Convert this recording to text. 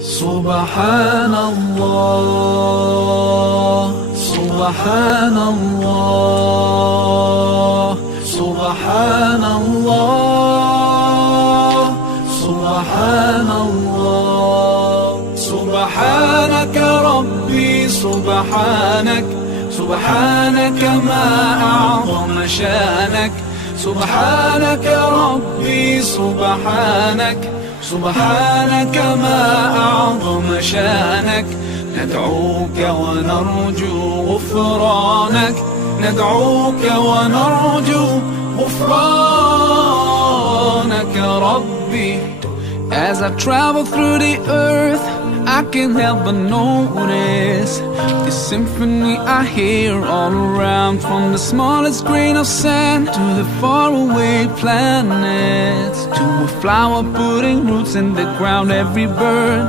سبحان الله سبحان الله سبحان الله سبحان الله سبحانك ربي سبحانك سبحانك ما أعظم شانك سبحانك ربي سبحانك سبحانك ما أعظم شانك ندعوك ونرجو غفرانك ندعوك ونرجو غفرانك ربي. As I travel through the earth, I can't help but notice the symphony I hear all around, from the smallest grain of sand to the faraway planets, to a flower putting roots in the ground. Every bird